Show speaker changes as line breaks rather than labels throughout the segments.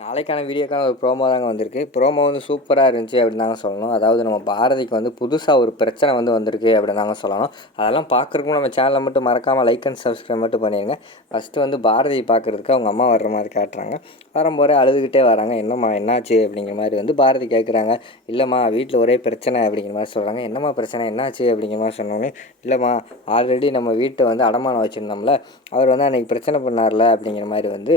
நாளைக்கான வீடியோக்கான ஒரு ப்ரோமோ தாங்க வந்திருக்கு. ப்ரோமோ வந்து சூப்பராக இருந்துச்சு அப்படின்னு தாங்க சொல்லணும். அதாவது நம்ம பாரதிக்கு வந்து புதுசாக ஒரு பிரச்சனை வந்து வந்திருக்கு அப்படின்னு தாங்க சொல்லணும். அதெல்லாம் பார்க்குறக்கும் நம்ம சேனலை மட்டும் மறக்காமல் லைக் அண்ட் சப்ஸ்கிரைப் மட்டும் பண்ணிடுங்க ஃபஸ்ட்டு வந்து பாரதி பார்க்குறதுக்கு அவங்க அம்மா வர்ற மாதிரி காட்டுறாங்க. வரும்போதே அழுதுகிட்டே வராங்க. என்னம்மா என்னாச்சு? அப்படிங்கிற மாதிரி வந்து பாரதி கேட்குறாங்க இல்லைம்மா வீட்டில் ஒரே பிரச்சனை அப்படிங்கிற மாதிரி சொல்கிறாங்க என்னம்மா பிரச்சனை? என்னாச்சு? அப்படிங்கிற மாதிரி சொன்னோன்னே இல்லைம்மா ஆல்ரெடி நம்ம வீட்டை வந்து அடமானம் வச்சுருந்தோம்ல. அவர் வந்து அன்றைக்கி பிரச்சனை பண்ணார்ல அப்படிங்கிற மாதிரி வந்து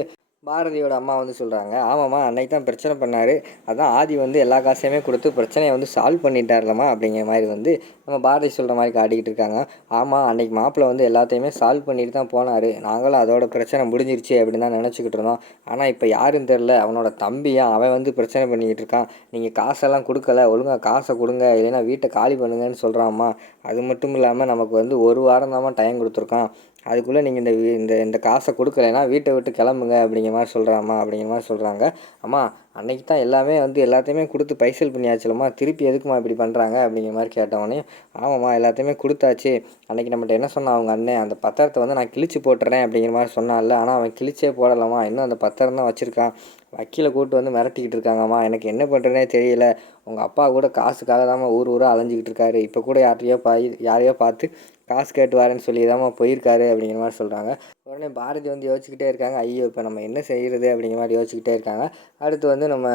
பாரதியோட அம்மா வந்து சொல்கிறாங்க ஆமாம்மா அன்னைக்கு தான் பிரச்சனை பண்ணார். அதான் ஆதி வந்து எல்லா காசையுமே கொடுத்து பிரச்சனையை வந்து சால்வ் பண்ணிட்டார்லம்மா அப்படிங்கிற மாதிரி வந்து நம்ம பாரதி சொல்கிற மாதிரி காட்டிக்கிட்டு இருக்காங்க. ஆமாம் அன்னைக்கு மாப்பிள்ளை வந்து எல்லாத்தையுமே சால்வ் பண்ணிட்டு தான் போனார். நாங்களும் அதோட பிரச்சனை முடிஞ்சிருச்சு அப்படின்னு தான் நினச்சிக்கிட்டு இருந்தோம். ஆனால் இப்போ யாருன்னு தெரில அவனோட தம்பியா அவன் வந்து பிரச்சனை பண்ணிக்கிட்டு இருக்கான். நீங்கள் காசெல்லாம் கொடுக்கல. ஒழுங்காக காசை கொடுங்க. இல்லைன்னா வீட்டை காலி பண்ணுங்கன்னு சொல்கிறாம்மா அது மட்டும் இல்லாமல் நமக்கு வந்து ஒரு வாரம் தான் டைம் கொடுத்துருக்கான். அதுக்குள்ளே நீங்கள் இந்த இந்த இந்த காசை கொடுக்கலைன்னா வீட்டை விட்டு கிளம்புங்க அப்படிங்கிற மாதிரி சொல்கிறாம்மா அப்படிங்கிற மாதிரி சொல்கிறாங்க. அம்மா அன்னைக்கு தான் எல்லாமே வந்து எல்லாத்தையுமே கொடுத்து பைசல் பண்ணியாச்சுலம்மா திருப்பி எதுக்குமா இப்படி பண்ணுறாங்க அப்படிங்கிற மாதிரி கேட்டவொடனே ஆமாம்மா எல்லாத்தையுமே கொடுத்தாச்சு. அன்னைக்கு நம்மகிட்ட என்ன சொன்னான் அவங்க அண்ணன் அந்த பத்திரத்தை வந்து நான் கிழிச்சு போட்டுறேன் அப்படிங்கிற மாதிரி சொன்னான்ல ஆனால் அவன் கிழிச்சே போடலாமா இன்னும் அந்த பத்திரம் தான் வச்சுருக்கான். வக்கீலை கூப்பிட்டு வந்து மிரட்டிக்கிட்டு இருக்காங்கம்மா. எனக்கு என்ன பண்ணுறேனே தெரியல. உங்கள் அப்பா கூட காசுக்காக தாம்மா ஊர் ஊராக அலைஞ்சிக்கிட்டு இருக்காரு. இப்போ கூட யார்ட்டையோ பாய் யாரையோ பார்த்து காசு கேட்டு வரேன்னு சொல்லி தாம்மா போயிருக்காரு அப்படிங்கிற மாதிரி சொல்கிறாங்க உடனே பாரதி வந்து யோசிச்சுக்கிட்டே இருக்காங்க. ஐயோ இப்போ நம்ம என்ன செய்கிறது அப்படிங்கிற மாதிரி யோசிச்சுக்கிட்டே இருக்காங்க. அடுத்து வந்து நம்ம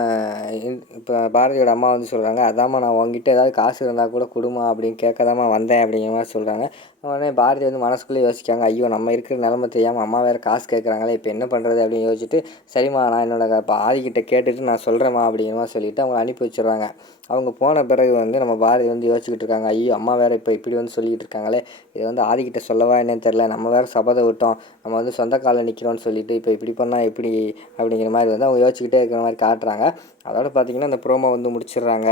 இப்போ பாரதியோட அம்மா வந்து சொல்கிறாங்க அதாம்மா நான் உங்ககிட்ட ஏதாவது காசு இருந்தால் கூட கொடுமா அப்படின்னு கேட்கதாம்மா வந்தேன் அப்படிங்கிற மாதிரி சொல்கிறாங்க உடனே பாரதி வந்து மனசுக்குள்ளே யோசிக்காங்க ஐயோ நம்ம இருக்கிற நிலமை தெரியாமல் அம்மா வேறு காசு கேட்குறாங்களே இப்போ என்ன பண்ணுறது அப்படின்னு யோசிச்சுட்டு சரிம்மா நான் என்னோட அப்போ ஆதிக்கிட்ட கேட்டுட்டு நான் சொல்கிறேம்மா அப்படிங்கிறமா சொல்லிவிட்டு அவங்கள அனுப்பி வச்சிடுறாங்க. அவங்க போன பிறகு வந்து நம்ம பாரதி வந்து யோசிச்சுக்கிட்டு இருக்காங்க. ஐயோ அம்மா வேறு இப்போ இப்படி வந்து சொல்லிக்கிட்டு இருக்காங்களே. இதை வந்து ஆதிக்கிட்ட சொல்லவா என்னன்னு தெரில நம்ம வேறு சபதை விட்டோம். நம்ம வந்து சொந்த காலில் நிற்கிறோம்னு சொல்லிட்டு இப்போ இப்படி பண்ணால் எப்படி அப்படிங்கிற மாதிரி வந்து அவங்க யோசிச்சுக்கிட்டே இருக்கிற மாதிரி காட்டுறாங்க. அதோட பார்த்தீங்கன்னா அந்த ப்ரோமோ வந்து முடிச்சிடுறாங்க.